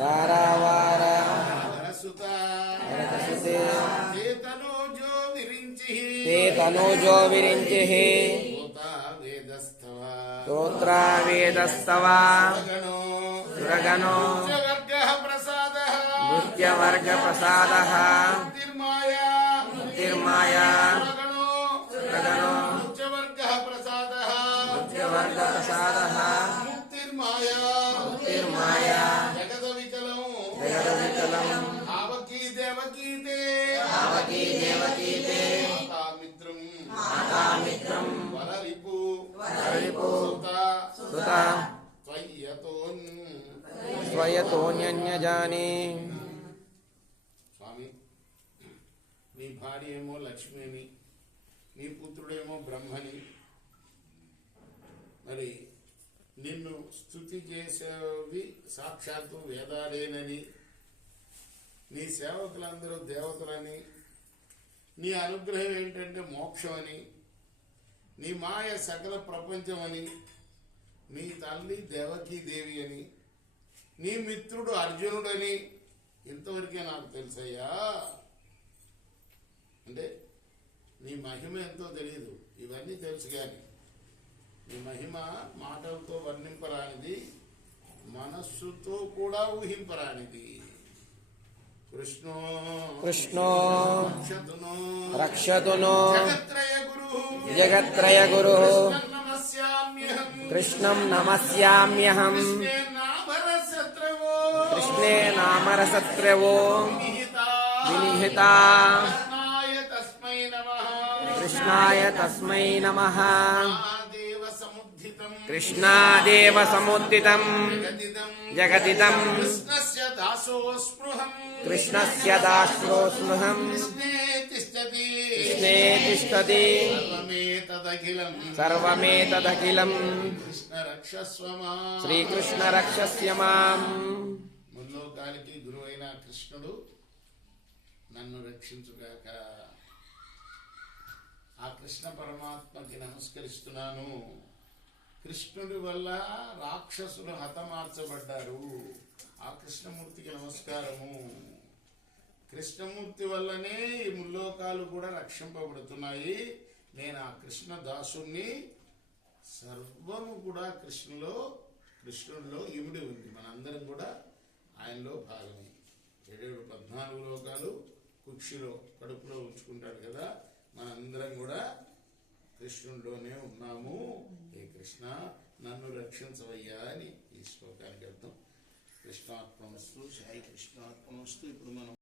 గారావార భరతసుతే ते तनूजो विरिञ्चिः स्तोत्रा वेदस्तव सुरगणो नृत्यवर्गप्रसादः मुक्तिर्माया सुरगणो नृत्यवर्गप्रसादः मुक्तिर्माया जगदविकलम् आवकी देवकीते मातामित्रं वररिपु सुता स्वयतोऽन्यजाने స్వామి నీ భార్య ఏమో లక్ష్మి అని, నీ పుత్రుడేమో బ్రహ్మని, మరి నిన్ను స్తుతి చేసేవి సాక్షాత్తు వేదాలేనని, నీ సేవకులందరూ దేవతలని, నీ అనుగ్రహం ఏంటంటే మోక్షం అని, నీ మాయ సకల ప్రపంచం అని, నీ తల్లి దేవకీదేవి అని, నీ మిత్రుడు అర్జునుడని ఇంతవరకే నాకు తెలుసయ్యా. అంటే నీ మహిమ ఎంతో తెలియదు, ఇవన్నీ తెలుసు కానీ నీ మహిమ మాటలతో వర్ణింపరానిది, మనస్సుతో కూడా ఊహింపరానిది. కృష్ణో రక్షతునో జగత్రయ గురు కృష్ణం నమస్యామ్యహం కృష్ణే నామరసత్రవో వినిహితా కృష్ణాయ తస్మై నమః. కృష్ణాదేవ సముద్దితం జగదిదం కృష్ణస్య దాసోస్మృహం కృష్ణే తిష్టతి సర్వమేతదఖిలం శ్రీకృష్ణ రక్షస్య మాం. ముల్లోకానికి గురువైన కృష్ణుడు నన్ను రక్షించుగాక. ఆ కృష్ణ పరమాత్మకి నమస్కరిస్తున్నాను. కృష్ణుడి వల్ల రాక్షసులు హతమార్చబడ్డారు. ఆ కృష్ణమూర్తికి నమస్కారము. కృష్ణమూర్తి వల్లనే ఈ ముల్లోకాలు కూడా రక్షింపబడుతున్నాయి. నేను ఆ కృష్ణ దాసుణ్ణి. సర్వము కూడా కృష్ణుడిలో ఇమిడి ఉంది. మనందరం కూడా ఆయనలో భాగమే. 14 లోకాలు కుక్షిలో కడుపులో ఉంచుకుంటాడు కదా, మనందరం కూడా కృష్ణుడిలోనే ఉన్నాము. ఏ కృష్ణ నన్ను రక్షించవయ్యా అని ఈ శ్లోకానికి అర్థం. కృష్ణార్పణమస్తు. సాయి కృష్ణార్పణమస్తు. ఇప్పుడు మనం